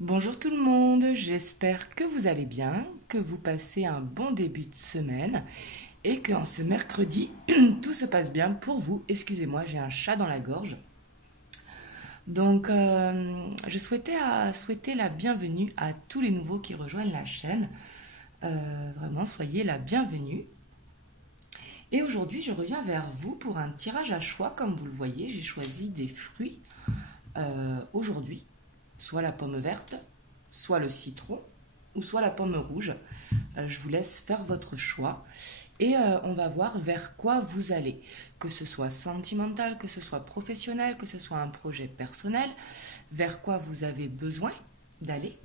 Bonjour tout le monde, j'espère que vous allez bien, que vous passez un bon début de semaine et qu'en ce mercredi, tout se passe bien pour vous. Excusez-moi, j'ai un chat dans la gorge. Je souhaitais souhaiter la bienvenue à tous les nouveaux qui rejoignent la chaîne. Vraiment, soyez la bienvenue. Et aujourd'hui, je reviens vers vous pour un tirage à choix. Comme vous le voyez, j'ai choisi des fruits aujourd'hui, soit la pomme verte, soit le citron, ou soit la pomme rouge. Je vous laisse faire votre choix. Et on va voir vers quoi vous allez. Que ce soit sentimental, que ce soit professionnel, que ce soit un projet personnel, vers quoi vous avez besoin d'aller.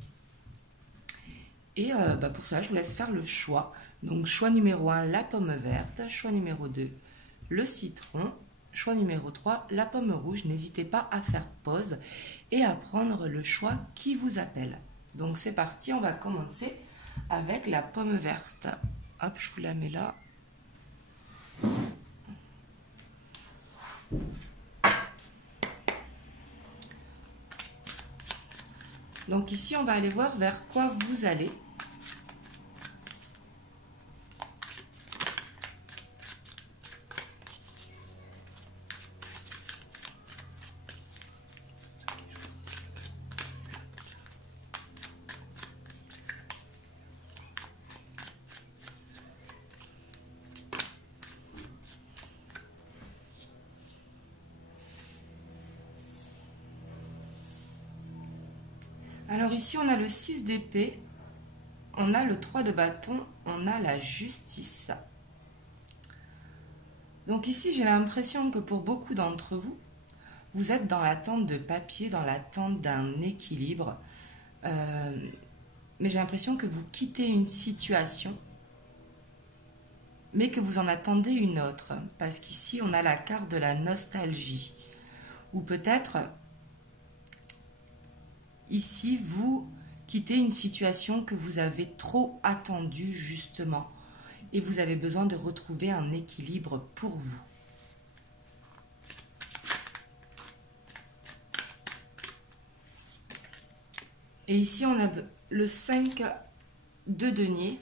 Et pour ça, je vous laisse faire le choix. Donc, choix numéro 1, la pomme verte. Choix numéro 2, le citron. Choix numéro 3, la pomme rouge. N'hésitez pas à faire pause et à prendre le choix qui vous appelle. Donc, c'est parti. On va commencer avec la pomme verte. Hop, je vous la mets là. Donc ici, on va aller voir vers quoi vous allez. Alors ici, on a le 6 d'épée, on a le 3 de bâton, on a la justice. Donc ici, j'ai l'impression que pour beaucoup d'entre vous, vous êtes dans l'attente de papier, dans l'attente d'un équilibre. Mais j'ai l'impression que vous quittez une situation, mais que vous en attendez une autre. Parce qu'ici, on a la carte de la nostalgie. Ou peut-être, ici, vous quittez une situation que vous avez trop attendue, justement. Et vous avez besoin de retrouver un équilibre pour vous. Et ici, on a le 5 de denier.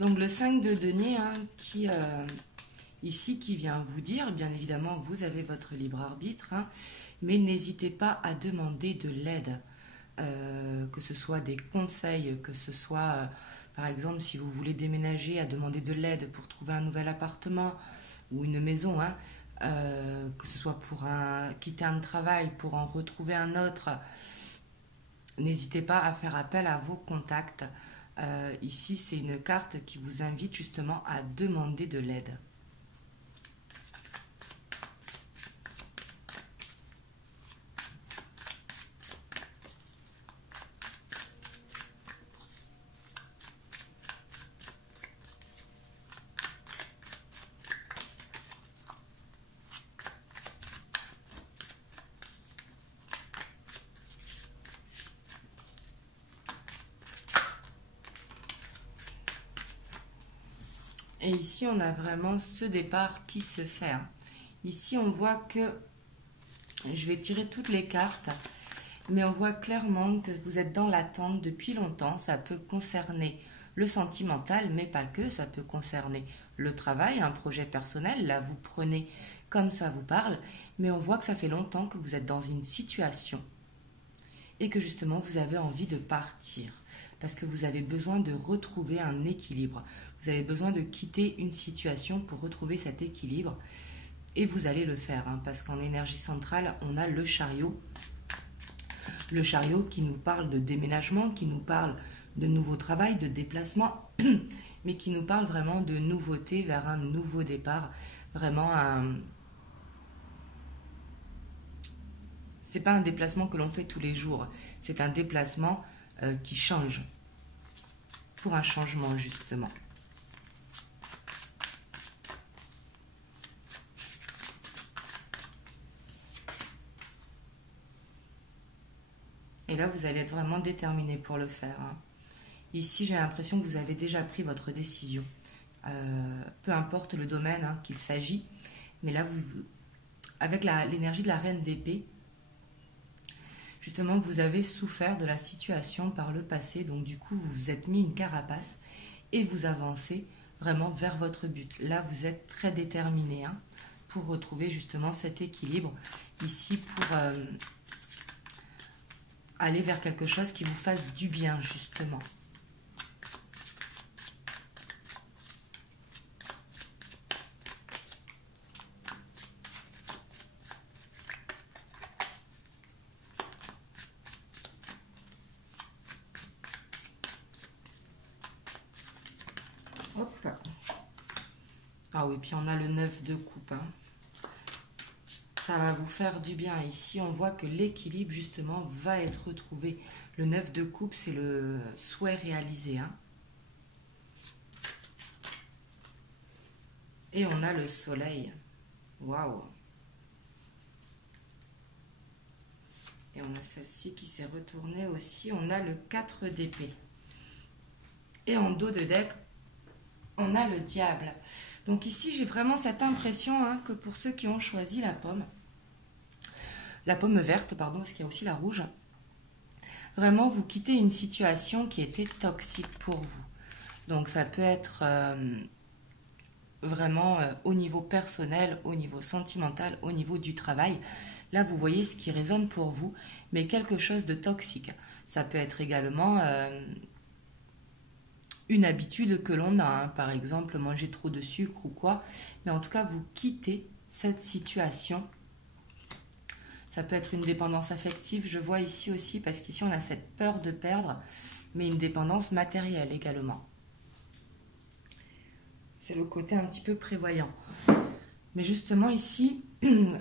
Donc le 5 de denier qui vient vous dire, bien évidemment, vous avez votre libre arbitre, mais n'hésitez pas à demander de l'aide, que ce soit des conseils, que ce soit, par exemple, si vous voulez déménager, à demander de l'aide pour trouver un nouvel appartement ou une maison, que ce soit pour quitter un travail, pour en retrouver un autre. N'hésitez pas à faire appel à vos contacts. Ici, c'est une carte qui vous invite justement à demander de l'aide. Et ici, on a vraiment ce départ qui se fait. Ici, on voit que, je vais tirer toutes les cartes, mais on voit clairement que vous êtes dans l'attente depuis longtemps. Ça peut concerner le sentimental, mais pas que. Ça peut concerner le travail, un projet personnel. Là, vous prenez comme ça vous parle, mais on voit que ça fait longtemps que vous êtes dans une situation et que justement, vous avez envie de partir. Parce que vous avez besoin de retrouver un équilibre. Vous avez besoin de quitter une situation pour retrouver cet équilibre. Et vous allez le faire, parce qu'en énergie centrale, on a le chariot. Le chariot qui nous parle de déménagement, qui nous parle de nouveau travail, de déplacement, mais qui nous parle vraiment de nouveauté vers un nouveau départ. Vraiment C'est pas un déplacement que l'on fait tous les jours. C'est un déplacement qui change. Pour un changement, justement. Et là, vous allez être vraiment déterminé pour le faire. Ici, j'ai l'impression que vous avez déjà pris votre décision. Peu importe le domaine qu'il s'agit. Mais là, avec l'énergie de la reine d'épée, justement, vous avez souffert de la situation par le passé, donc du coup, vous vous êtes mis une carapace et vous avancez vraiment vers votre but. Là, vous êtes très déterminé hein, pour retrouver justement cet équilibre ici pour aller vers quelque chose qui vous fasse du bien, justement. Hop. Ah oui, puis on a le 9 de coupe. Hein. Ça va vous faire du bien. Ici, on voit que l'équilibre, justement, va être retrouvé. Le 9 de coupe, c'est le souhait réalisé. Hein. Et on a le soleil. Waouh! Et on a celle-ci qui s'est retournée aussi. On a le 4 d'épée. Et en dos de deck, on a le diable. Donc ici, j'ai vraiment cette impression hein, que pour ceux qui ont choisi la pomme verte, pardon, parce qu'il y a aussi la rouge, vraiment, vous quittez une situation qui était toxique pour vous. Donc ça peut être vraiment au niveau personnel, au niveau sentimental, au niveau du travail. Là, vous voyez ce qui résonne pour vous, mais quelque chose de toxique. Ça peut être également une habitude que l'on a, hein. Par exemple, manger trop de sucre ou quoi. Mais en tout cas, vous quittez cette situation. Ça peut être une dépendance affective, je vois ici aussi, parce qu'ici, on a cette peur de perdre, mais une dépendance matérielle également. C'est le côté un petit peu prévoyant. Mais justement, ici,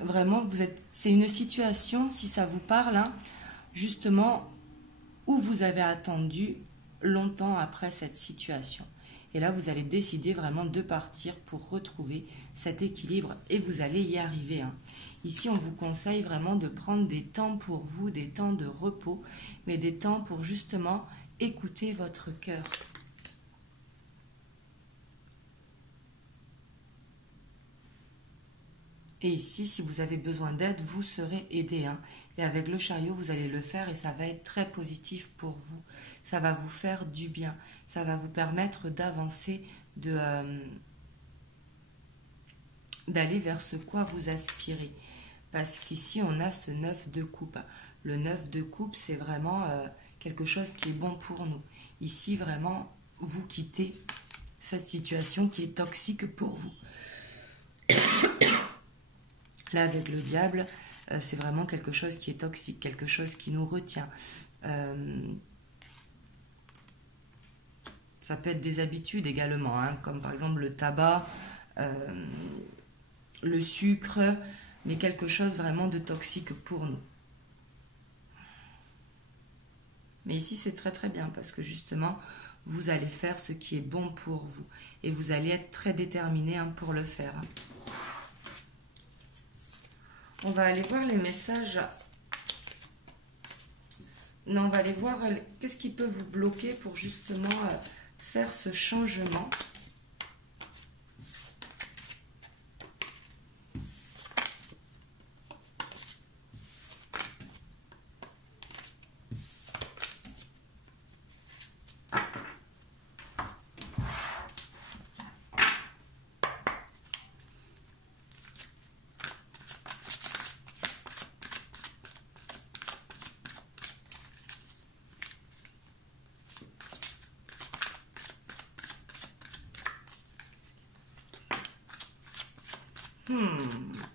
vraiment, c'est une situation, si ça vous parle, hein, justement, où vous avez attendu longtemps après cette situation. Et là, vous allez décider vraiment de partir pour retrouver cet équilibre et vous allez y arriver. Hein. Ici, on vous conseille vraiment de prendre des temps pour vous, des temps de repos, mais des temps pour justement écouter votre cœur. Et ici, si vous avez besoin d'aide, vous serez aidé. Hein. Et avec le chariot, vous allez le faire et ça va être très positif pour vous. Ça va vous faire du bien. Ça va vous permettre d'avancer, d'aller vers ce quoi vous aspirez. Parce qu'ici, on a ce 9 de coupe. Le 9 de coupe, c'est vraiment quelque chose qui est bon pour nous. Ici, vraiment, vous quittez cette situation qui est toxique pour vous. Là, avec le diable, c'est vraiment quelque chose qui est toxique, quelque chose qui nous retient. Ça peut être des habitudes également, hein, comme par exemple le tabac, le sucre, mais quelque chose vraiment de toxique pour nous. Mais ici, c'est très très bien parce que justement, vous allez faire ce qui est bon pour vous. Et vous allez être très déterminé hein, pour le faire. On va aller voir les messages. Non, on va aller voir qu'est-ce qui peut vous bloquer pour justement faire ce changement.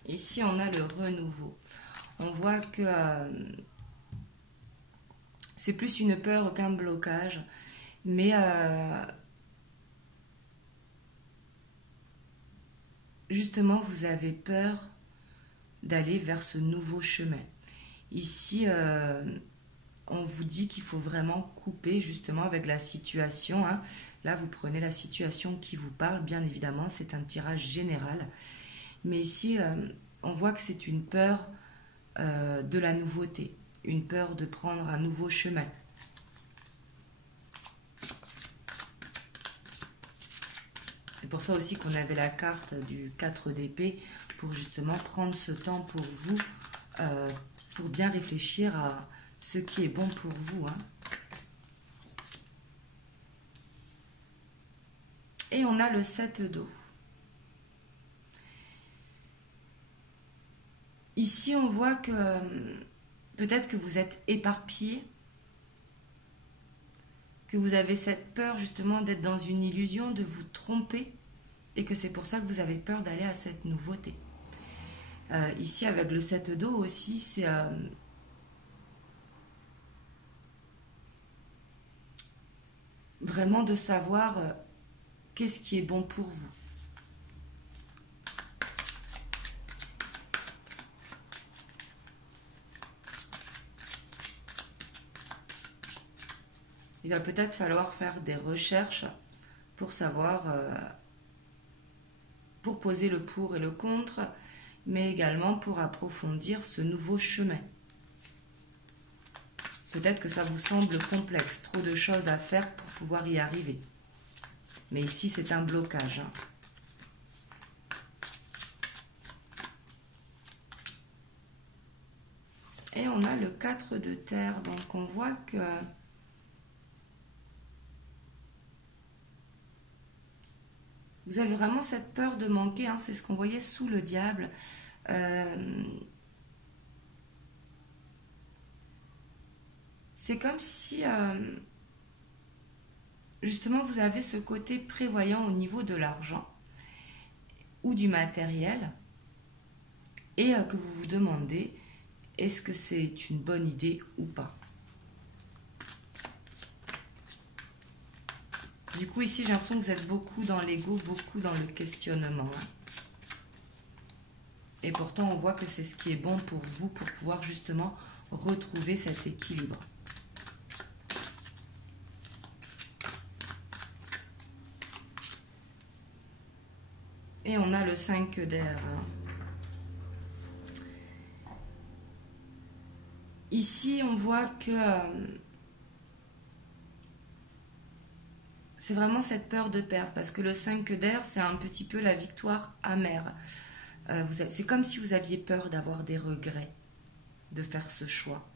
Ici, on a le renouveau. On voit que c'est plus une peur qu'un blocage, mais justement, vous avez peur d'aller vers ce nouveau chemin. Ici, on vous dit qu'il faut vraiment couper justement avec la situation. Hein. Là, vous prenez la situation qui vous parle, bien évidemment, c'est un tirage général. Mais ici, on voit que c'est une peur de la nouveauté, une peur de prendre un nouveau chemin. C'est pour ça aussi qu'on avait la carte du 4 d'épée pour justement prendre ce temps pour vous, pour bien réfléchir à ce qui est bon pour vous. Hein. Et on a le 7 d'eau. Ici, on voit que peut-être que vous êtes éparpillé, que vous avez cette peur justement d'être dans une illusion, de vous tromper, et que c'est pour ça que vous avez peur d'aller à cette nouveauté. Ici, avec le 7 d'eau aussi, c'est vraiment de savoir qu'est-ce qui est bon pour vous. Il va peut-être falloir faire des recherches pour savoir, pour poser le pour et le contre, mais également pour approfondir ce nouveau chemin. Peut-être que ça vous semble complexe, trop de choses à faire pour pouvoir y arriver. Mais ici, c'est un blocage. Hein. Et on a le 4 de terre, donc on voit que vous avez vraiment cette peur de manquer, hein, c'est ce qu'on voyait sous le diable. C'est comme si, justement, vous avez ce côté prévoyant au niveau de l'argent ou du matériel et que vous vous demandez, est-ce que c'est une bonne idée ou pas? Du coup, ici, j'ai l'impression que vous êtes beaucoup dans l'ego, beaucoup dans le questionnement. Et pourtant, on voit que c'est ce qui est bon pour vous, pour pouvoir justement retrouver cet équilibre. Et on a le 5 d'air. Ici, on voit que c'est vraiment cette peur de perdre, parce que le 5 d'air, c'est un petit peu la victoire amère. C'est comme si vous aviez peur d'avoir des regrets, de faire ce choix.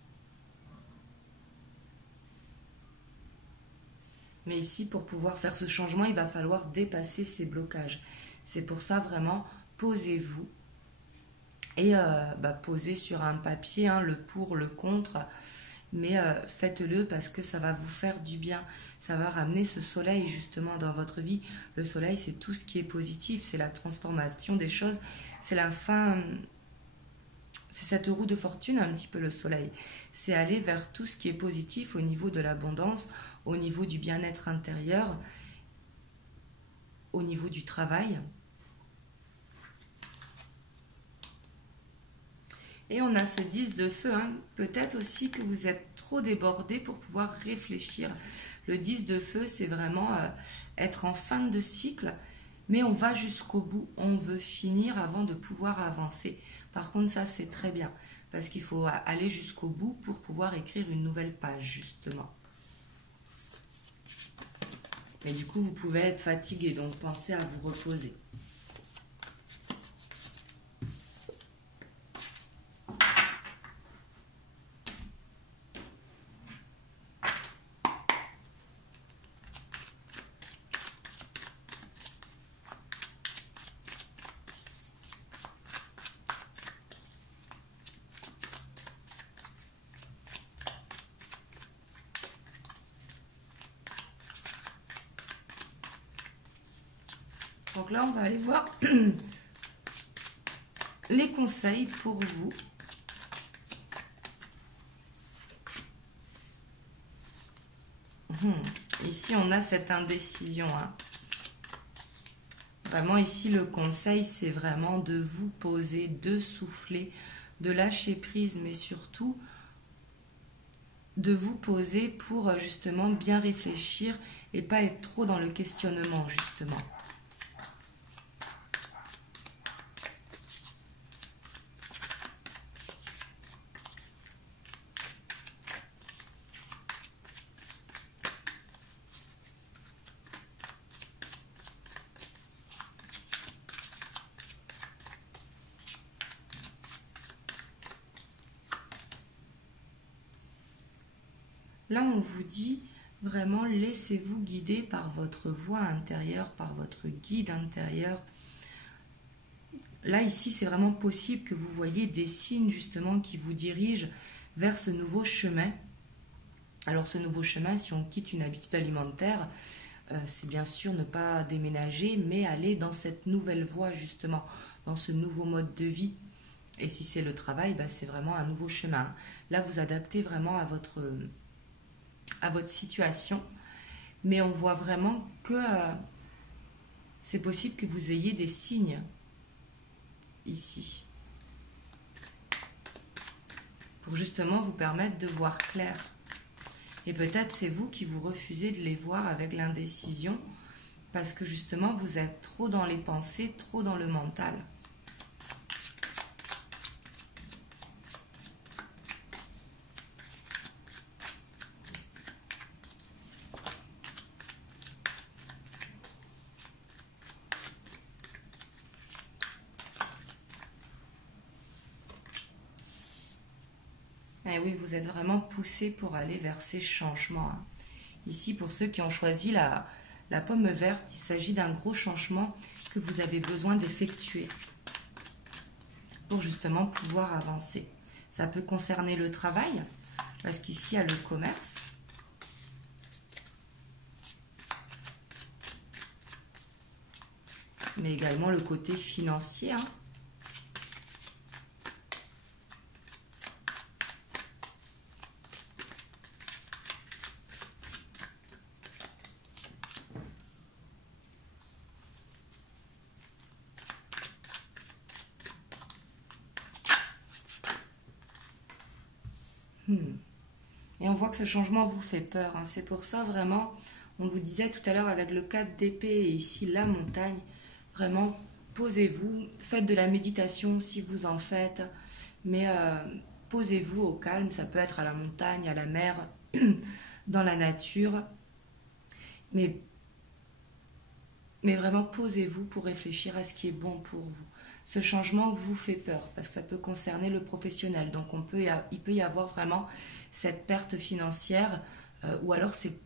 Mais ici, pour pouvoir faire ce changement, il va falloir dépasser ces blocages. C'est pour ça, vraiment, posez-vous et posez sur un papier hein, le pour, le contre. Mais faites-le parce que ça va vous faire du bien. Ça va ramener ce soleil justement dans votre vie. Le soleil, c'est tout ce qui est positif. C'est la transformation des choses. C'est la fin... C'est cette roue de fortune un petit peu le soleil. C'est aller vers tout ce qui est positif au niveau de l'abondance, au niveau du bien-être intérieur, au niveau du travail. Et on a ce 10 de feu. Hein. Peut-être aussi que vous êtes trop débordé pour pouvoir réfléchir. Le 10 de feu, c'est vraiment être en fin de cycle. Mais on va jusqu'au bout. On veut finir avant de pouvoir avancer. Par contre, ça, c'est très bien. Parce qu'il faut aller jusqu'au bout pour pouvoir écrire une nouvelle page, justement. Mais du coup, vous pouvez être fatigué. Donc, pensez à vous reposer. Donc là, on va aller voir les conseils pour vous. Ici, on a cette indécision. Hein. Vraiment, ici, le conseil, c'est vraiment de vous poser, de souffler, de lâcher prise, mais surtout de vous poser pour justement bien réfléchir et pas être trop dans le questionnement, justement. Là, on vous dit vraiment, laissez-vous guider par votre voix intérieure, par votre guide intérieur. Là, ici, c'est vraiment possible que vous voyez des signes justement qui vous dirigent vers ce nouveau chemin. Alors, ce nouveau chemin, si on quitte une habitude alimentaire, c'est bien sûr ne pas déménager, mais aller dans cette nouvelle voie justement, dans ce nouveau mode de vie. Et si c'est le travail, c'est vraiment un nouveau chemin. Là, vous adaptez vraiment à votre situation, mais on voit vraiment que c'est possible que vous ayez des signes ici pour justement vous permettre de voir clair. Et peut-être c'est vous qui vous refusez de les voir avec l'indécision parce que justement vous êtes trop dans les pensées, trop dans le mental. Et oui, vous êtes vraiment poussé pour aller vers ces changements. Ici, pour ceux qui ont choisi la pomme verte, il s'agit d'un gros changement que vous avez besoin d'effectuer pour justement pouvoir avancer. Ça peut concerner le travail, parce qu'ici, il y a le commerce. Mais également le côté financier. Et on voit que ce changement vous fait peur. C'est pour ça, vraiment, on vous disait tout à l'heure avec le 4 d'épée et ici la montagne, vraiment, posez-vous, faites de la méditation si vous en faites, mais posez-vous au calme, ça peut être à la montagne, à la mer, dans la nature, mais vraiment posez-vous pour réfléchir à ce qui est bon pour vous. Ce changement vous fait peur parce que ça peut concerner le professionnel. Donc il peut y avoir vraiment cette perte financière ou alors ces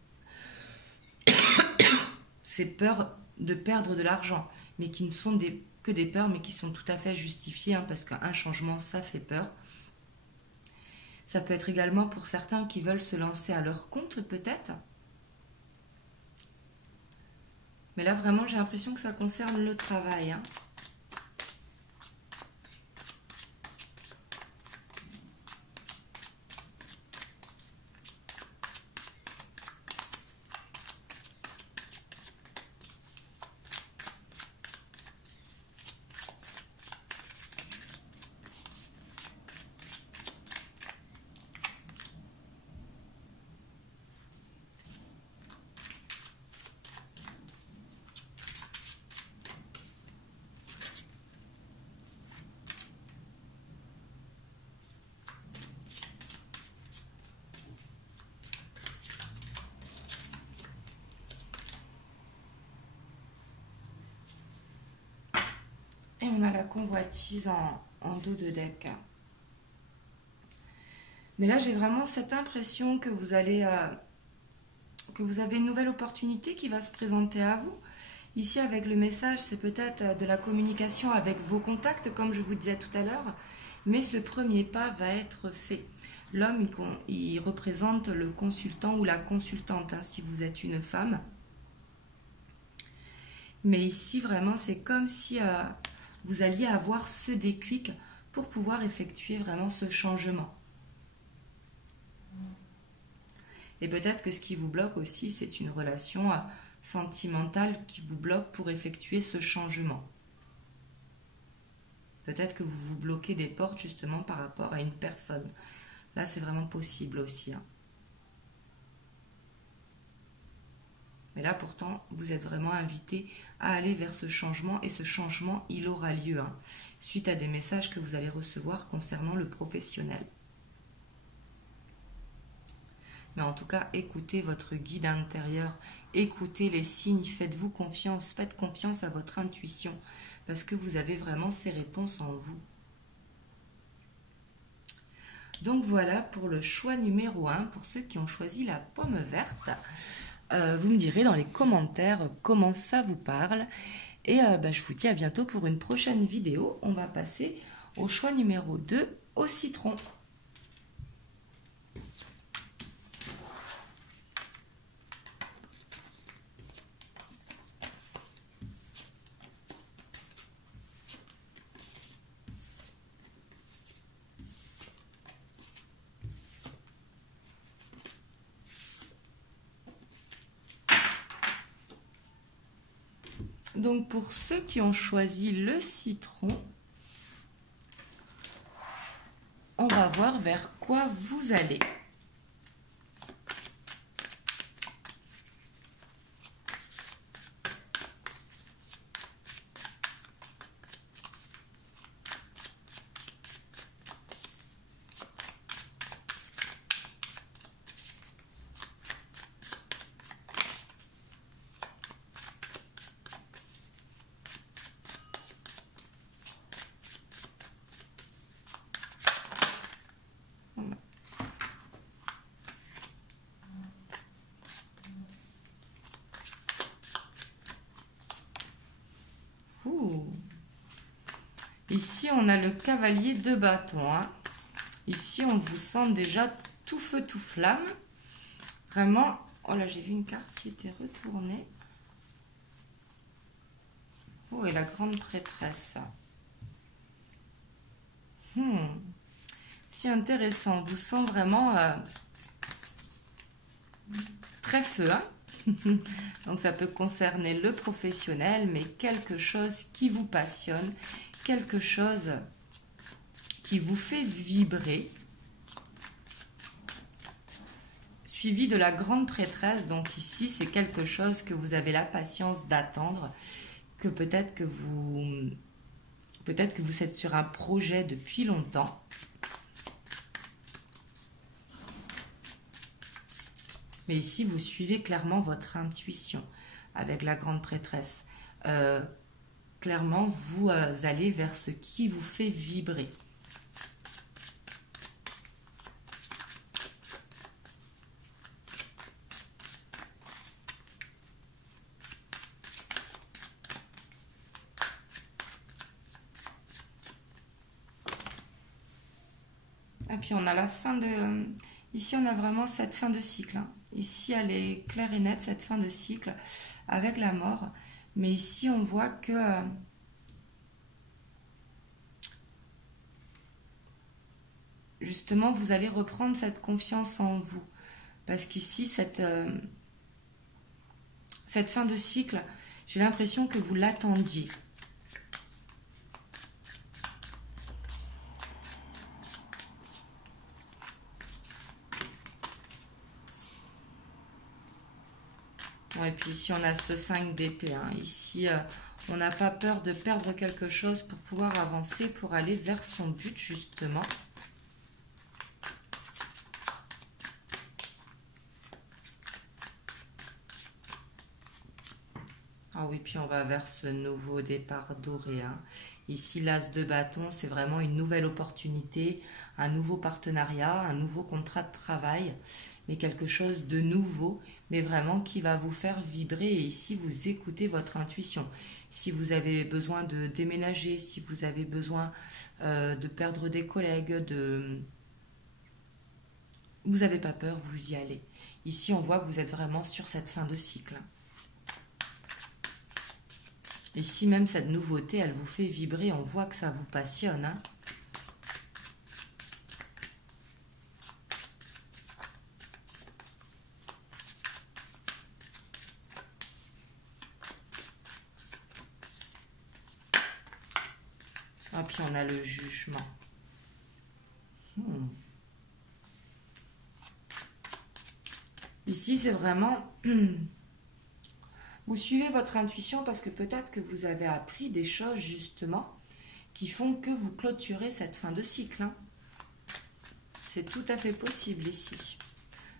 peurs de perdre de l'argent, mais qui ne sont que des peurs, mais qui sont tout à fait justifiées parce qu'un changement, ça fait peur. Ça peut être également pour certains qui veulent se lancer à leur compte peut-être. Mais là, vraiment, j'ai l'impression que ça concerne le travail. Et on a la convoitise en dos de deck. Mais là, j'ai vraiment cette impression que vous avez une nouvelle opportunité qui va se présenter à vous. Ici, avec le message, c'est peut-être de la communication avec vos contacts, comme je vous disais tout à l'heure. Mais ce premier pas va être fait. L'homme, il représente le consultant ou la consultante, si vous êtes une femme. Mais ici, vraiment, c'est comme si vous alliez avoir ce déclic pour pouvoir effectuer vraiment ce changement. Et peut-être que ce qui vous bloque aussi, c'est une relation sentimentale qui vous bloque pour effectuer ce changement. Peut-être que vous vous bloquez des portes justement par rapport à une personne. Là, c'est vraiment possible aussi. Mais là, pourtant, vous êtes vraiment invité à aller vers ce changement et ce changement, il aura lieu suite à des messages que vous allez recevoir concernant le professionnel. Mais en tout cas, écoutez votre guide intérieur, écoutez les signes, faites-vous confiance, faites confiance à votre intuition parce que vous avez vraiment ces réponses en vous. Donc voilà pour le choix numéro 1, pour ceux qui ont choisi la pomme verte. Vous me direz dans les commentaires comment ça vous parle. Et je vous dis à bientôt pour une prochaine vidéo. On va passer au choix numéro 2, au citron. Donc pour ceux qui ont choisi le citron, on va voir vers quoi vous allez. Ici, on a le cavalier de bâton. Hein. Ici, on vous sent déjà tout feu, tout flamme. Vraiment, oh là, j'ai vu une carte qui était retournée. Oh, et la grande prêtresse. Si intéressant, on vous sent vraiment très feu. Hein. Donc, ça peut concerner le professionnel, mais quelque chose qui vous passionne, quelque chose qui vous fait vibrer. Suivi de la grande prêtresse, donc ici c'est quelque chose que vous avez la patience d'attendre, que peut-être que vous êtes sur un projet depuis longtemps. Mais ici vous suivez clairement votre intuition avec la grande prêtresse. Clairement vous allez vers ce qui vous fait vibrer. Et puis on a la fin de... Ici on a vraiment cette fin de cycle. Hein. Ici elle est claire et nette, cette fin de cycle avec la mort. Mais ici on voit que... justement vous allez reprendre cette confiance en vous. Parce qu'ici cette fin de cycle, j'ai l'impression que vous l'attendiez. Et puis ici, on a ce 5 d'épée. Hein. Ici, on n'a pas peur de perdre quelque chose pour pouvoir avancer, pour aller vers son but, justement. Ah oui, puis on va vers ce nouveau départ doré. Hein. Ici, l'as de bâton, c'est vraiment une nouvelle opportunité, un nouveau partenariat, un nouveau contrat de travail, mais quelque chose de nouveau, mais vraiment qui va vous faire vibrer. Et ici, vous écoutez votre intuition. Si vous avez besoin de déménager, si vous avez besoin de perdre des collègues, vous n'avez pas peur, vous y allez. Ici, on voit que vous êtes vraiment sur cette fin de cycle. Et si même cette nouveauté, elle vous fait vibrer, on voit que ça vous passionne. Hein. Et puis on a le jugement. Ici, c'est vraiment... Vous suivez votre intuition parce que peut-être que vous avez appris des choses justement qui font que vous clôturez cette fin de cycle. Hein. C'est tout à fait possible ici.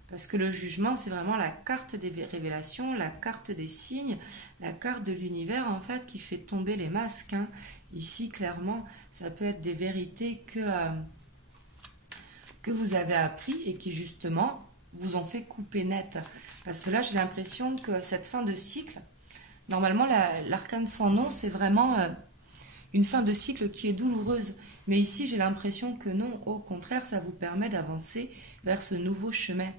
Parce que le jugement, c'est vraiment la carte des révélations, la carte des signes, la carte de l'univers en fait qui fait tomber les masques. Hein. Ici, clairement, ça peut être des vérités que vous avez appris et qui justement vous ont fait couper net. Parce que là, j'ai l'impression que cette fin de cycle, normalement, l'arcane sans nom, c'est vraiment une fin de cycle qui est douloureuse. Mais ici, j'ai l'impression que non, au contraire, ça vous permet d'avancer vers ce nouveau chemin.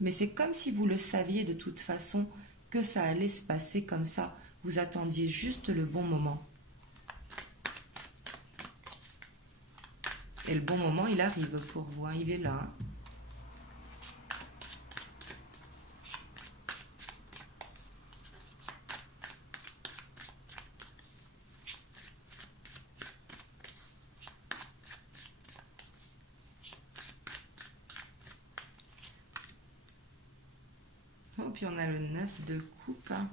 Mais c'est comme si vous le saviez de toute façon que ça allait se passer comme ça. Vous attendiez juste le bon moment. Et le bon moment, il arrive pour vous, hein, il est là. Hein. Oh, puis on a le 9 de coupe. Hein.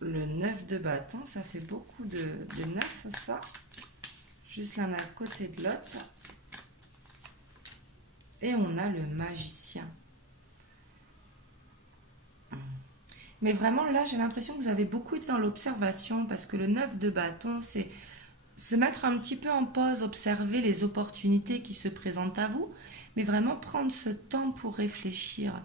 Le 9 de bâton, ça fait beaucoup de 9, ça. Juste l'un à côté de l'autre. Et on a le magicien. Mais vraiment, là, j'ai l'impression que vous avez beaucoup été dans l'observation parce que le 9 de bâton, c'est se mettre un petit peu en pause, observer les opportunités qui se présentent à vous, mais vraiment prendre ce temps pour réfléchir.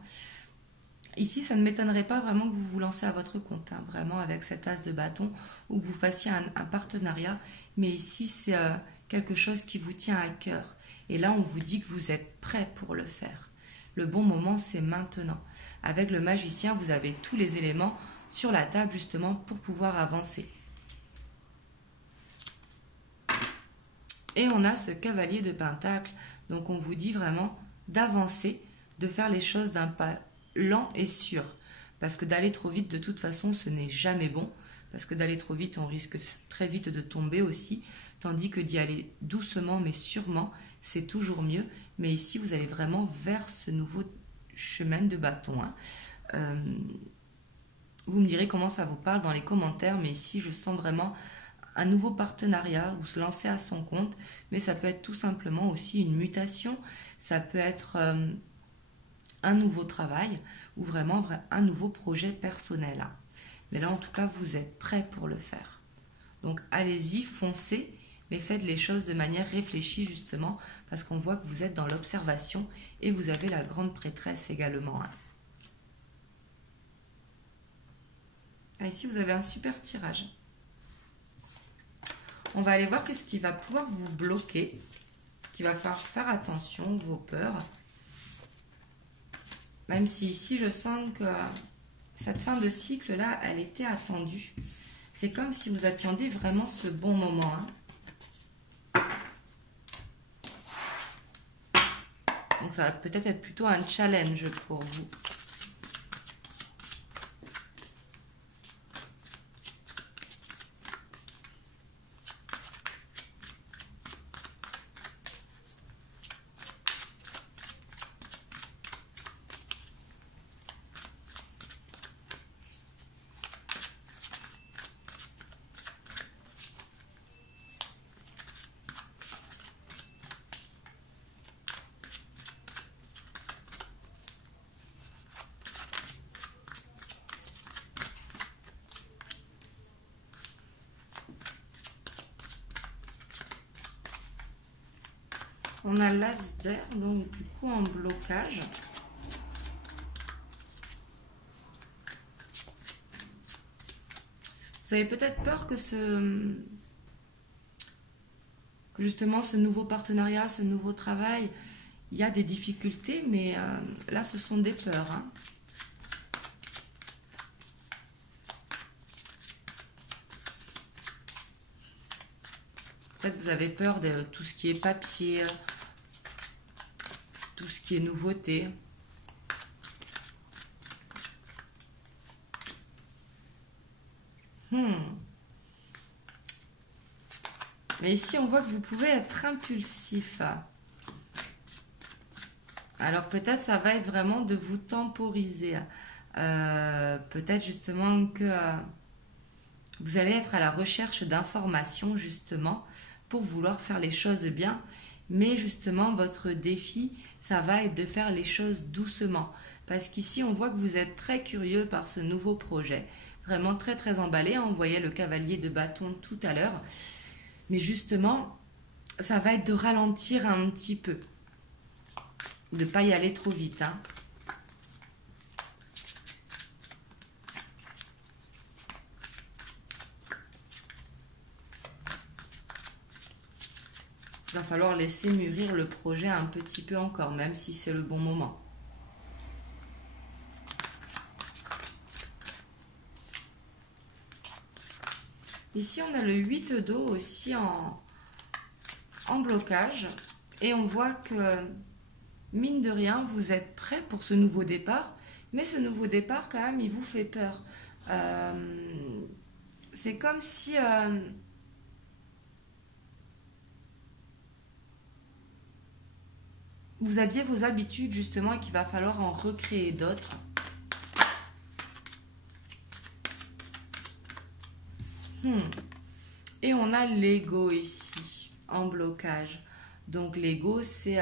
Ici, ça ne m'étonnerait pas vraiment que vous vous lancez à votre compte, hein, vraiment avec cet as de bâton, ou que vous fassiez un partenariat, mais ici, c'est quelque chose qui vous tient à cœur. Et là, on vous dit que vous êtes prêt pour le faire. Le bon moment, c'est maintenant. Avec le magicien, vous avez tous les éléments sur la table, justement, pour pouvoir avancer. Et on a ce cavalier de pentacle, donc on vous dit vraiment d'avancer, de faire les choses d'un pas lent et sûr. Parce que d'aller trop vite, de toute façon, ce n'est jamais bon. Parce que d'aller trop vite, on risque très vite de tomber aussi. Tandis que d'y aller doucement mais sûrement, c'est toujours mieux. Mais ici, vous allez vraiment vers ce nouveau chemin de bâton. Hein. Vous me direz comment ça vous parle dans les commentaires. Mais ici, je sens vraiment un nouveau partenariat ou se lancer à son compte. Mais ça peut être tout simplement aussi une mutation. Ça peut être un nouveau travail ou vraiment un nouveau projet personnel. Hein. Mais là, en tout cas, vous êtes prêt pour le faire. Donc, allez-y, foncez, mais faites les choses de manière réfléchie, justement, parce qu'on voit que vous êtes dans l'observation et vous avez la grande prêtresse également. Hein. Ah, ici, vous avez un super tirage. On va aller voir qu'est-ce qui va pouvoir vous bloquer, ce qui va faire attention, vos peurs. Même si ici, je sens que cette fin de cycle-là, elle était attendue. C'est comme si vous attendiez vraiment ce bon moment. Hein. Donc ça va peut-être être plutôt un challenge pour vous. On a l'as d'air, donc du coup en blocage. Vous avez peut-être peur que justement ce nouveau partenariat, ce nouveau travail, il y a des difficultés, mais là ce sont des peurs. Hein. Peut-être vous avez peur de tout ce qui est papier, tout ce qui est nouveauté. Mais ici, on voit que vous pouvez être impulsif. Alors peut-être ça va être vraiment de vous temporiser. Peut-être justement que vous allez être à la recherche d'informations justement pour vouloir faire les choses bien. Mais justement, votre défi, ça va être de faire les choses doucement. Parce qu'ici, on voit que vous êtes très curieux par ce nouveau projet. Vraiment très très emballé. On voyait le cavalier de bâton tout à l'heure. Mais justement, ça va être de ralentir un petit peu. De ne pas y aller trop vite, hein. Il va falloir laisser mûrir le projet un petit peu encore, même si c'est le bon moment. Ici, on a le 8 d'eau aussi en blocage. Et on voit que, mine de rien, vous êtes prêt pour ce nouveau départ. Mais ce nouveau départ, quand même, il vous fait peur. C'est comme si... vous aviez vos habitudes, justement, et qu'il va falloir en recréer d'autres. Et on a l'ego ici, en blocage. Donc l'ego, c'est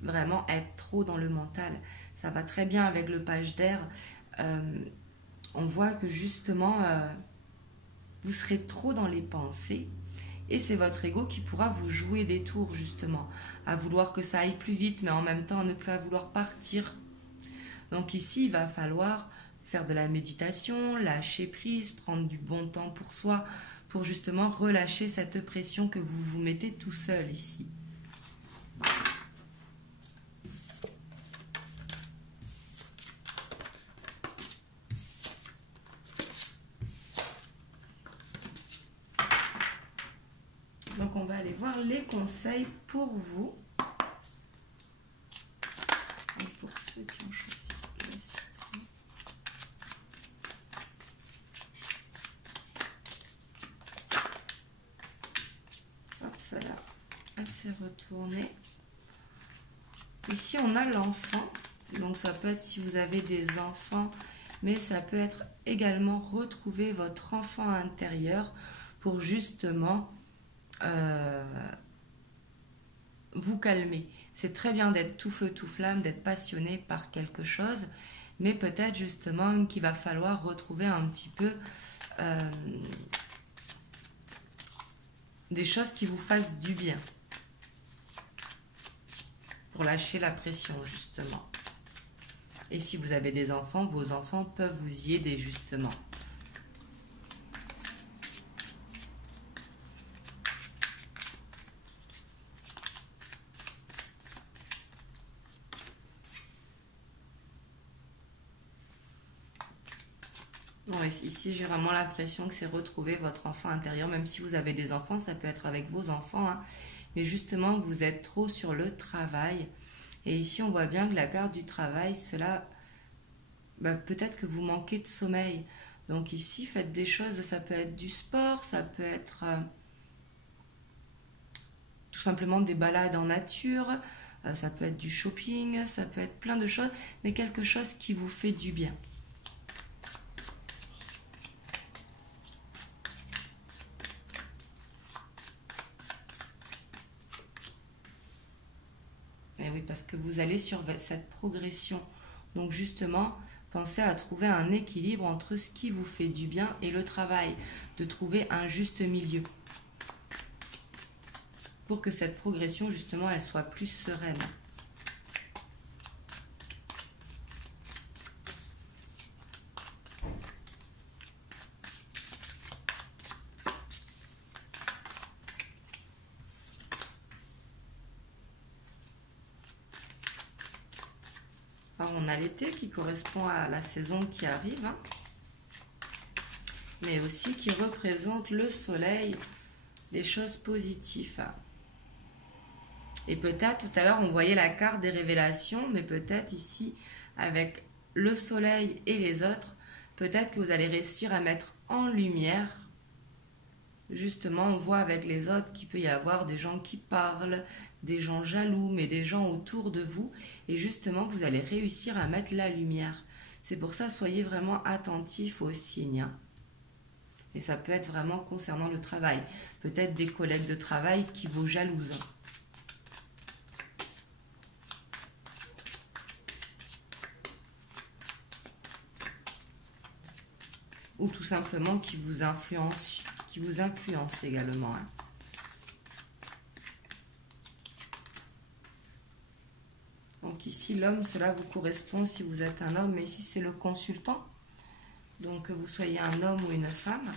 vraiment être trop dans le mental. Ça va très bien avec le page d'air. On voit que justement, vous serez trop dans les pensées. Et c'est votre ego qui pourra vous jouer des tours, justement. À vouloir que ça aille plus vite, mais en même temps, ne plus à vouloir partir. Donc ici, il va falloir faire de la méditation, lâcher prise, prendre du bon temps pour soi, pour justement relâcher cette pression que vous vous mettez tout seul ici. Donc on va aller voir les conseils pour vous. Et pour ceux qui ont choisi le citron. Hop, celle-là, elle s'est retournée. Ici, on a l'enfant. Donc ça peut être si vous avez des enfants, mais ça peut être également retrouver votre enfant intérieur pour justement vous calmer. C'est très bien d'être tout feu, tout flamme, d'être passionné par quelque chose, mais peut-être justement qu'il va falloir retrouver un petit peu des choses qui vous fassent du bien. Pour lâcher la pression, justement. Et si vous avez des enfants, vos enfants peuvent vous y aider, justement. Bon, ici, j'ai vraiment l'impression que c'est retrouver votre enfant intérieur. Même si vous avez des enfants, ça peut être avec vos enfants. Hein. Mais justement, vous êtes trop sur le travail. Et ici, on voit bien que la carte du travail, cela, peut-être que vous manquez de sommeil. Donc ici, faites des choses, ça peut être du sport, ça peut être tout simplement des balades en nature, ça peut être du shopping, ça peut être plein de choses, mais quelque chose qui vous fait du bien. Et oui, parce que vous allez sur cette progression. Donc justement, pensez à trouver un équilibre entre ce qui vous fait du bien et le travail, de trouver un juste milieu. Pour que cette progression, justement, elle soit plus sereine. Alors, on a l'été qui correspond à la saison qui arrive, hein, mais aussi qui représente le soleil, des choses positives. Et peut-être, tout à l'heure, on voyait la carte des révélations, mais peut-être ici, avec le soleil et les autres, peut-être que vous allez réussir à mettre en lumière. Justement, on voit avec les autres qu'il peut y avoir des gens qui parlent, des gens jaloux, mais des gens autour de vous. Et justement, vous allez réussir à mettre la lumière. C'est pour ça, soyez vraiment attentifs aux signes. Et ça peut être vraiment concernant le travail. Peut-être des collègues de travail qui vous jalousent. Ou tout simplement qui vous influence également. Hein. Donc ici, l'homme, cela vous correspond si vous êtes un homme, mais ici, c'est le consultant. Donc, que vous soyez un homme ou une femme.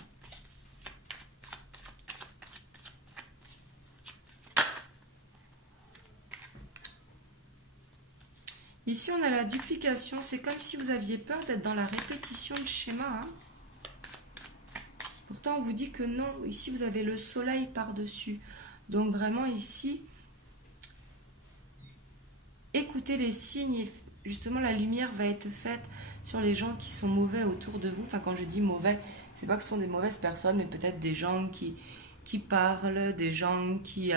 Ici, on a la duplication. C'est comme si vous aviez peur d'être dans la répétition de schéma. Hein. Pourtant, on vous dit que non. Ici, vous avez le soleil par-dessus. Donc, vraiment, ici, écoutez les signes. Et justement, la lumière va être faite sur les gens qui sont mauvais autour de vous. Enfin, quand je dis mauvais, c'est pas que ce sont des mauvaises personnes, mais peut-être des gens qui parlent, des gens qui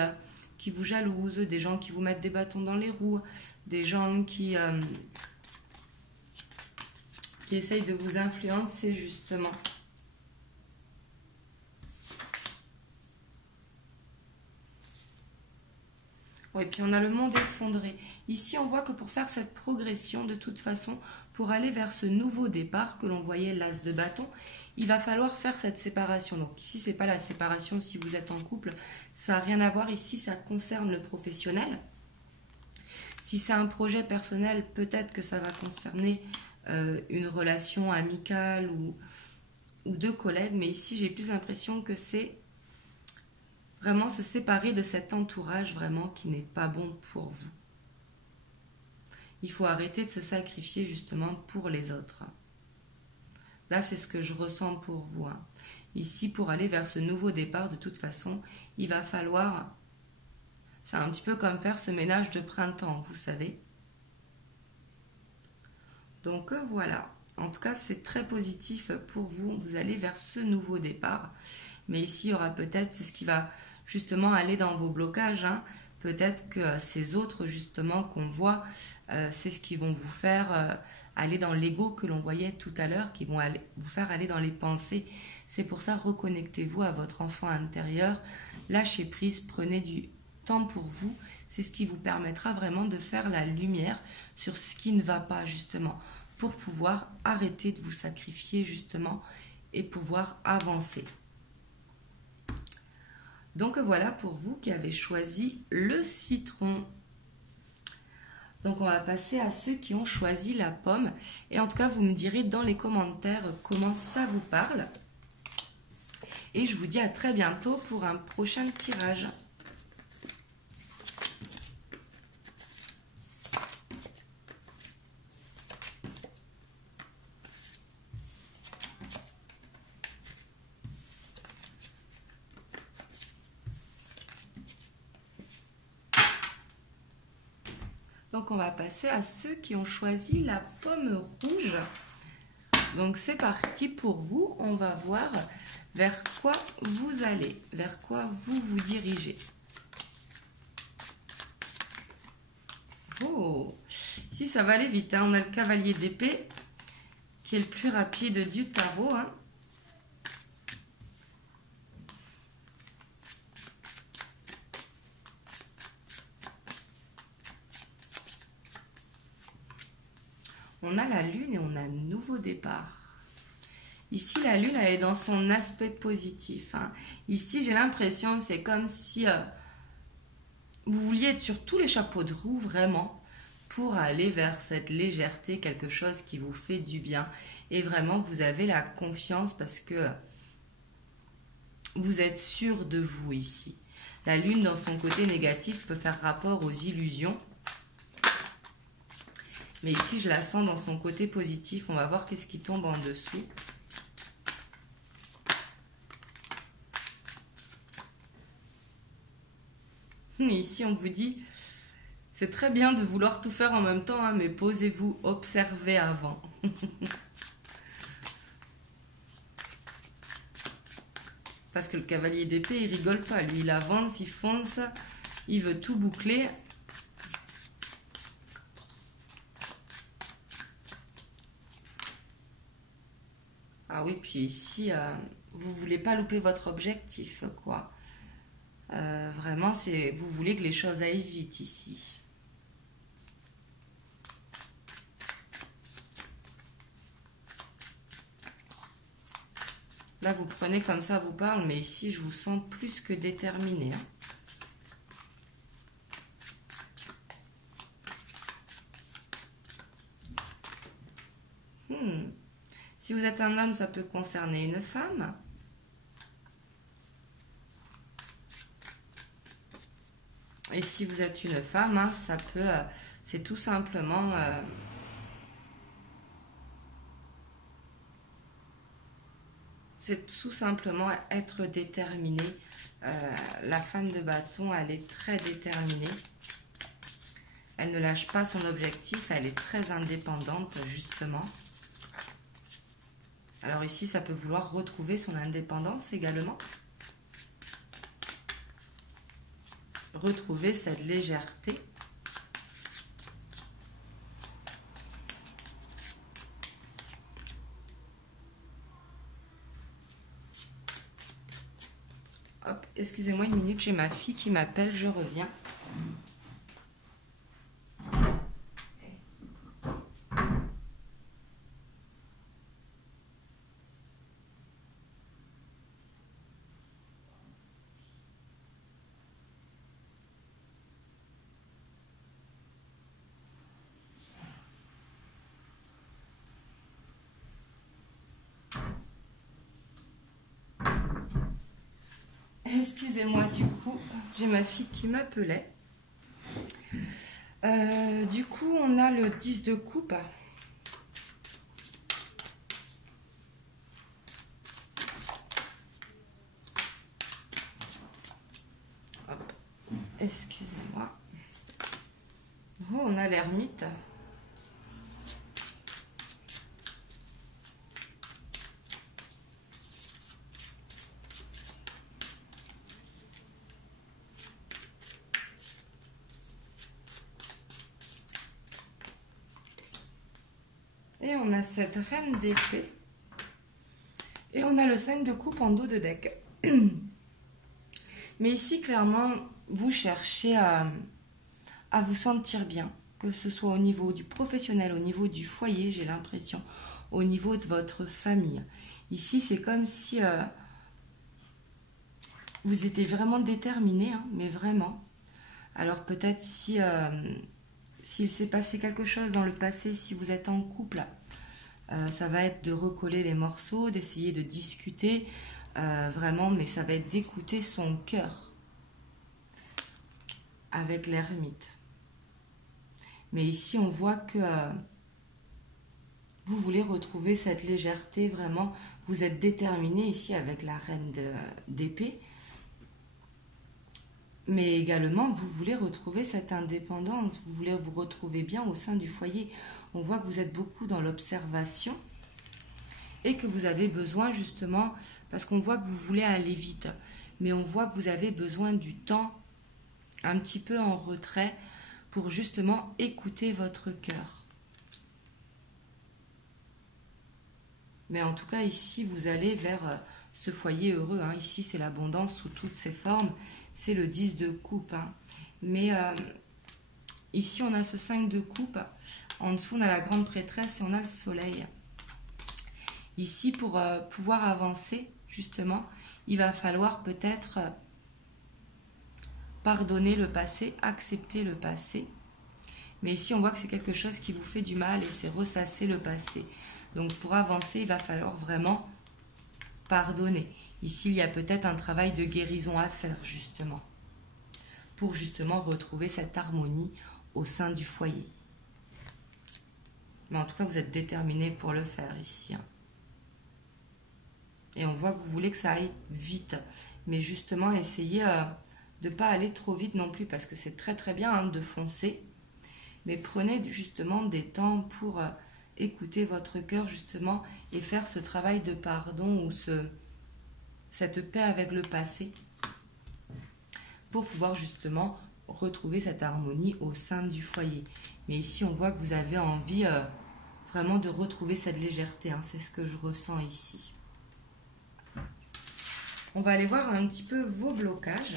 vous jalousent, des gens qui vous mettent des bâtons dans les roues, des gens qui essayent de vous influencer justement. Oui, puis on a le monde effondré. Ici, on voit que pour faire cette progression, de toute façon, pour aller vers ce nouveau départ que l'on voyait l'as de bâton, il va falloir faire cette séparation. Donc ici, c'est pas la séparation si vous êtes en couple, ça n'a rien à voir. Ici, ça concerne le professionnel. Si c'est un projet personnel, peut-être que ça va concerner une relation amicale ou deux collègues, mais ici, j'ai plus l'impression que c'est vraiment se séparer de cet entourage vraiment qui n'est pas bon pour vous. Il faut arrêter de se sacrifier justement pour les autres. Là, c'est ce que je ressens pour vous. Hein. Ici, pour aller vers ce nouveau départ, de toute façon, il va falloir... C'est un petit peu comme faire ce ménage de printemps, vous savez. Donc voilà. En tout cas, c'est très positif pour vous. Vous allez vers ce nouveau départ. Mais ici, il y aura peut-être, c'est ce qui va justement aller dans vos blocages. Hein. Peut-être que ces autres, justement, qu'on voit, c'est ce qui vont vous faire aller dans l'ego que l'on voyait tout à l'heure, qui vont vous faire aller dans les pensées. C'est pour ça, reconnectez-vous à votre enfant intérieur. Lâchez prise, prenez du temps pour vous. C'est ce qui vous permettra vraiment de faire la lumière sur ce qui ne va pas, justement, pour pouvoir arrêter de vous sacrifier, justement, et pouvoir avancer. Donc voilà pour vous qui avez choisi le citron. Donc on va passer à ceux qui ont choisi la pomme. Et en tout cas, vous me direz dans les commentaires comment ça vous parle. Et je vous dis à très bientôt pour un prochain tirage. Donc on va passer à ceux qui ont choisi la pomme rouge. Donc c'est parti pour vous. On va voir vers quoi vous allez, vers quoi vous vous dirigez. Oh, ici ça va aller vite. Hein. On a le cavalier d'épée qui est le plus rapide du tarot. Hein. On a la lune et on a un nouveau départ. Ici, la lune, elle est dans son aspect positif. Hein. Ici, j'ai l'impression, c'est comme si vous vouliez être sur tous les chapeaux de roue, vraiment, pour aller vers cette légèreté, quelque chose qui vous fait du bien. Et vraiment, vous avez la confiance parce que vous êtes sûr de vous ici. La lune, dans son côté négatif, peut faire rapport aux illusions. Mais ici, je la sens dans son côté positif. On va voir qu'est-ce qui tombe en dessous. Ici, on vous dit, c'est très bien de vouloir tout faire en même temps, hein, mais posez-vous, observez avant. Parce que le cavalier d'épée, il rigole pas. Lui, il avance, il fonce, il veut tout boucler. Ah oui, puis ici, vous voulez pas louper votre objectif, quoi. Vraiment, vous voulez que les choses aillent vite ici. Là, vous prenez comme ça, vous parle, mais ici, je vous sens plus que déterminé. Hein. Si vous êtes un homme, ça peut concerner une femme. Et si vous êtes une femme, hein, ça peut, c'est tout simplement être déterminé. La femme de bâton, elle est très déterminée. Elle ne lâche pas son objectif, elle est très indépendante, justement. Alors ici, ça peut vouloir retrouver son indépendance également. Retrouver cette légèreté. Hop, excusez-moi une minute, j'ai ma fille qui m'appelle, je reviens. Excusez-moi, du coup, j'ai ma fille qui m'appelait. Du coup, on a le 10 de coupe. Hop, excusez-moi. Oh, on a l'ermite. Et on a cette reine d'épée. Et on a le 5 de coupe en dos de deck. Mais ici, clairement, vous cherchez à vous sentir bien. Que ce soit au niveau du professionnel, au niveau du foyer, j'ai l'impression. Au niveau de votre famille. Ici, c'est comme si vous étiez vraiment déterminé, hein, mais vraiment. Alors peut-être si... s'il s'est passé quelque chose dans le passé, si vous êtes en couple, ça va être de recoller les morceaux, d'essayer de discuter, vraiment, mais ça va être d'écouter son cœur avec l'ermite. Mais ici, on voit que vous voulez retrouver cette légèreté, vraiment, vous êtes déterminé ici avec la reine d'épée. Mais également, vous voulez retrouver cette indépendance, vous voulez vous retrouver bien au sein du foyer. On voit que vous êtes beaucoup dans l'observation et que vous avez besoin justement, parce qu'on voit que vous voulez aller vite, mais on voit que vous avez besoin du temps un petit peu en retrait pour justement écouter votre cœur. Mais en tout cas, ici, vous allez vers ce foyer heureux. Hein. Ici, c'est l'abondance sous toutes ses formes. C'est le 10 de coupe. Hein. Mais ici, on a ce 5 de coupe. En dessous, on a la grande prêtresse et on a le soleil. Ici, pour pouvoir avancer, justement, il va falloir peut-être pardonner le passé, accepter le passé. Mais ici, on voit que c'est quelque chose qui vous fait du mal et c'est ressasser le passé. Donc, pour avancer, il va falloir vraiment pardonner. Ici, il y a peut-être un travail de guérison à faire, justement, pour justement retrouver cette harmonie au sein du foyer. Mais en tout cas, vous êtes déterminé pour le faire ici. Hein. Et on voit que vous voulez que ça aille vite. Mais justement, essayez de ne pas aller trop vite non plus, parce que c'est très très bien hein, de foncer. Mais prenez justement des temps pour écouter votre cœur, justement, et faire ce travail de pardon ou cette paix avec le passé, pour pouvoir justement retrouver cette harmonie au sein du foyer. Mais ici, on voit que vous avez envie vraiment de retrouver cette légèreté. Hein, c'est ce que je ressens ici. On va aller voir un petit peu vos blocages.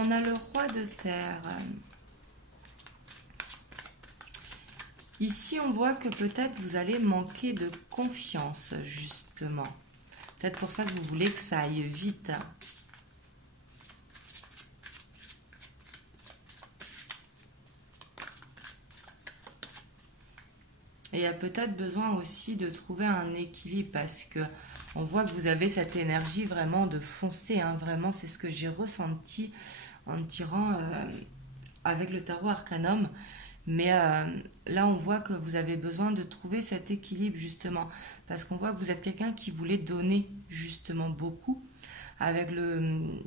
on a le roi de terre. Ici, on voit que peut-être vous allez manquer de confiance, justement. Peut-être pour ça que vous voulez que ça aille vite. Et il y a peut-être besoin aussi de trouver un équilibre parce que on voit que vous avez cette énergie vraiment de foncer. Hein, vraiment, c'est ce que j'ai ressenti en tirant avec le tarot Arcanum. Mais là, on voit que vous avez besoin de trouver cet équilibre justement. Parce qu'on voit que vous êtes quelqu'un qui voulait donner justement beaucoup. Avec le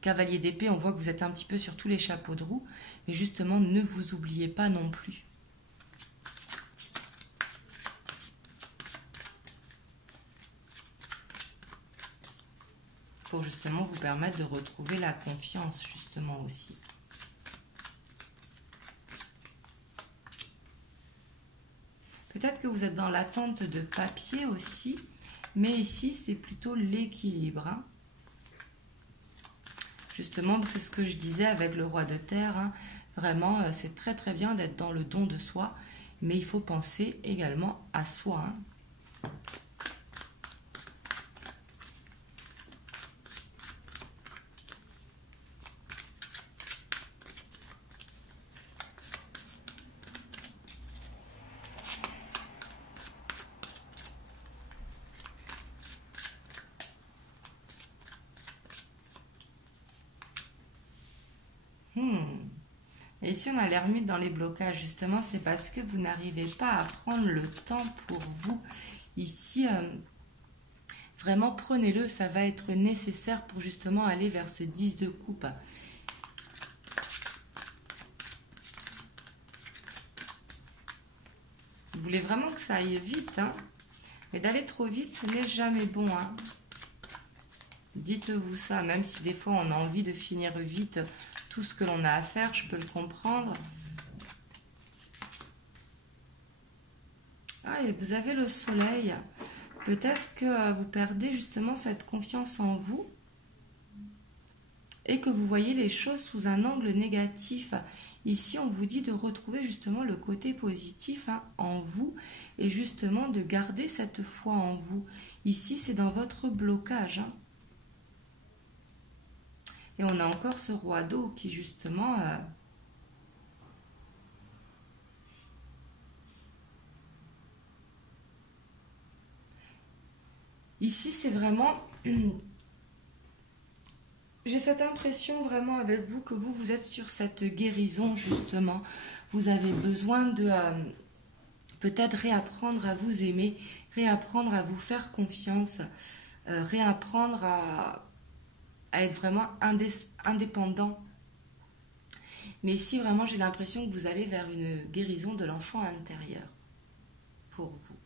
cavalier d'épée, on voit que vous êtes un petit peu sur tous les chapeaux de roue. Mais justement, ne vous oubliez pas non plus. Pour justement vous permettre de retrouver la confiance justement aussi. Peut-être que vous êtes dans l'attente de papier aussi, mais ici c'est plutôt l'équilibre. Hein. Justement, c'est ce que je disais avec le roi de terre. Hein. Vraiment, c'est très très bien d'être dans le don de soi, mais il faut penser également à soi. Hein. Et ici, on a l'ermite dans les blocages. Justement, c'est parce que vous n'arrivez pas à prendre le temps pour vous. Ici, vraiment, prenez-le. Ça va être nécessaire pour justement aller vers ce 10 de coupe. Vous voulez vraiment que ça aille vite. Hein, mais d'aller trop vite, ce n'est jamais bon. Hein. Dites-vous ça, même si des fois, on a envie de finir vite tout ce que l'on a à faire, je peux le comprendre. Ah, et vous avez le soleil. Peut-être que vous perdez justement cette confiance en vous et que vous voyez les choses sous un angle négatif. Ici, on vous dit de retrouver justement le côté positif hein, en vous et justement de garder cette foi en vous. Ici, c'est dans votre blocage. Hein. Et on a encore ce roi d'eau qui justement... Ici, c'est vraiment... J'ai cette impression vraiment avec vous que vous êtes sur cette guérison justement. Vous avez besoin de peut-être réapprendre à vous aimer, réapprendre à vous faire confiance, réapprendre à être vraiment indépendant. Mais ici, vraiment, j'ai l'impression que vous allez vers une guérison de l'enfant intérieur pour vous.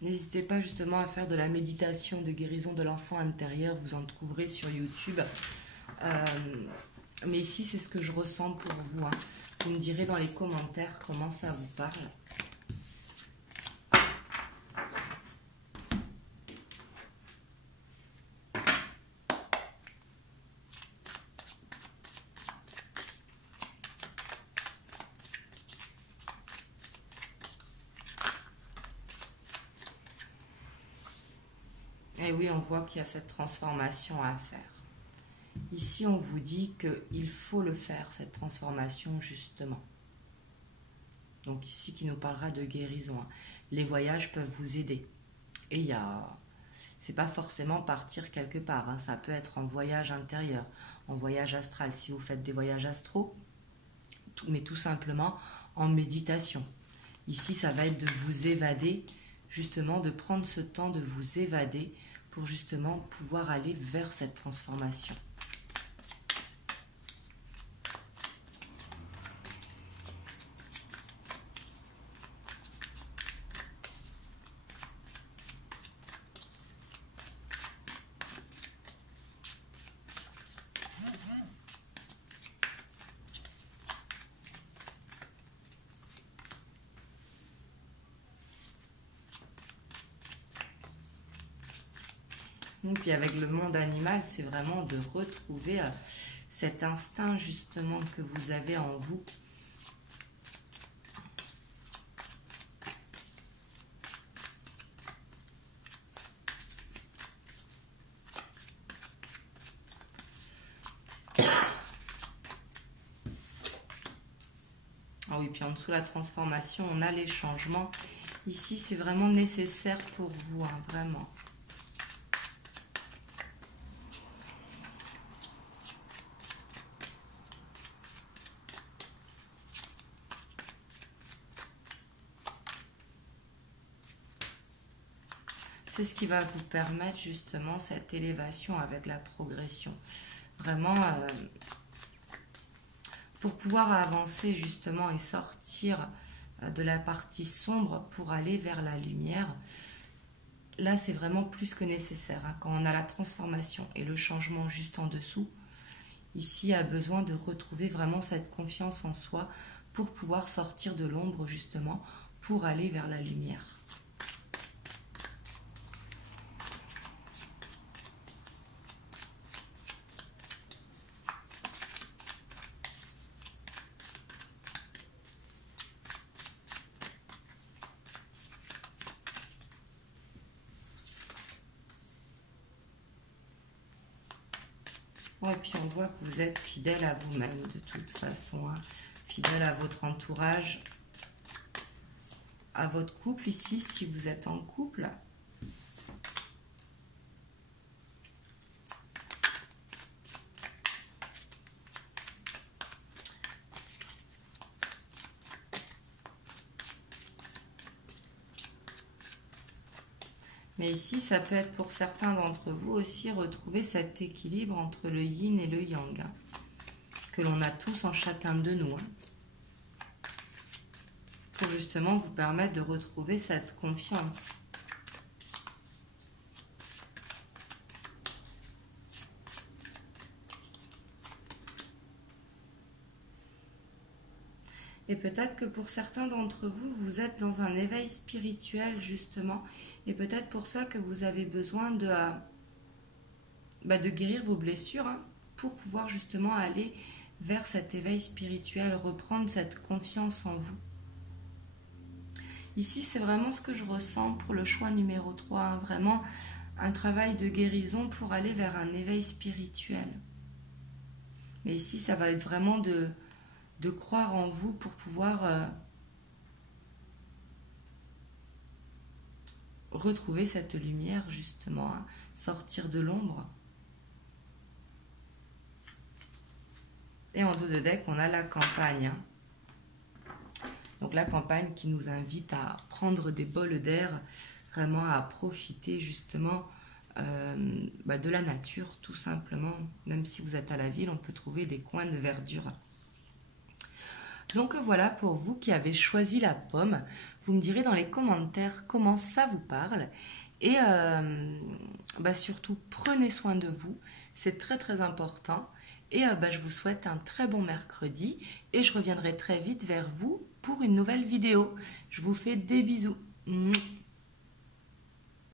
N'hésitez pas justement à faire de la méditation de guérison de l'enfant intérieur, vous en trouverez sur YouTube. Mais ici, c'est ce que je ressens pour vous. Hein. Vous me direz dans les commentaires comment ça vous parle. Et oui, on voit qu'il y a cette transformation à faire. Ici, on vous dit qu'il faut le faire, cette transformation, justement. Donc ici, qui nous parlera de guérison. Hein. Les voyages peuvent vous aider. Et il y a... C'est pas forcément partir quelque part. Hein. Ça peut être en voyage intérieur, en voyage astral. Si vous faites des voyages astraux, mais tout simplement en méditation. Ici, ça va être de vous évader, justement, de prendre ce temps de vous évader pour justement pouvoir aller vers cette transformation. Donc, puis avec le monde animal, c'est vraiment de retrouver cet instinct justement que vous avez en vous. Ah oui, puis en dessous la transformation, on a les changements. Ici, c'est vraiment nécessaire pour vous, hein, vraiment. C'est ce qui va vous permettre justement cette élévation avec la progression. Vraiment, pour pouvoir avancer justement et sortir de la partie sombre pour aller vers la lumière, là c'est vraiment plus que nécessaire. Hein. Quand on a la transformation et le changement juste en dessous, ici il y a besoin de retrouver vraiment cette confiance en soi pour pouvoir sortir de l'ombre justement pour aller vers la lumière. Et puis on voit que vous êtes fidèle à vous-même de toute façon, hein. Fidèle à votre entourage, à votre couple ici, si vous êtes en couple. Mais ici, ça peut être pour certains d'entre vous aussi retrouver cet équilibre entre le yin et le yang, hein, que l'on a tous en chacun de nous, hein, pour justement vous permettre de retrouver cette confiance. Et peut-être que pour certains d'entre vous, vous êtes dans un éveil spirituel justement. Et peut-être pour ça que vous avez besoin de guérir vos blessures, hein, pour pouvoir justement aller vers cet éveil spirituel, reprendre cette confiance en vous. Ici, c'est vraiment ce que je ressens pour le choix numéro 3. Hein, vraiment un travail de guérison pour aller vers un éveil spirituel. Mais ici, ça va être vraiment de croire en vous pour pouvoir retrouver cette lumière justement, hein, sortir de l'ombre. Et en dos de deck, on a la campagne. Hein. Donc la campagne qui nous invite à prendre des bols d'air, vraiment à profiter justement de la nature tout simplement. Même si vous êtes à la ville, on peut trouver des coins de verdure. Donc voilà pour vous qui avez choisi la pomme. Vous me direz dans les commentaires comment ça vous parle. Et surtout, prenez soin de vous. C'est très très important. Et je vous souhaite un très bon mercredi. Et je reviendrai très vite vers vous pour une nouvelle vidéo. Je vous fais des bisous.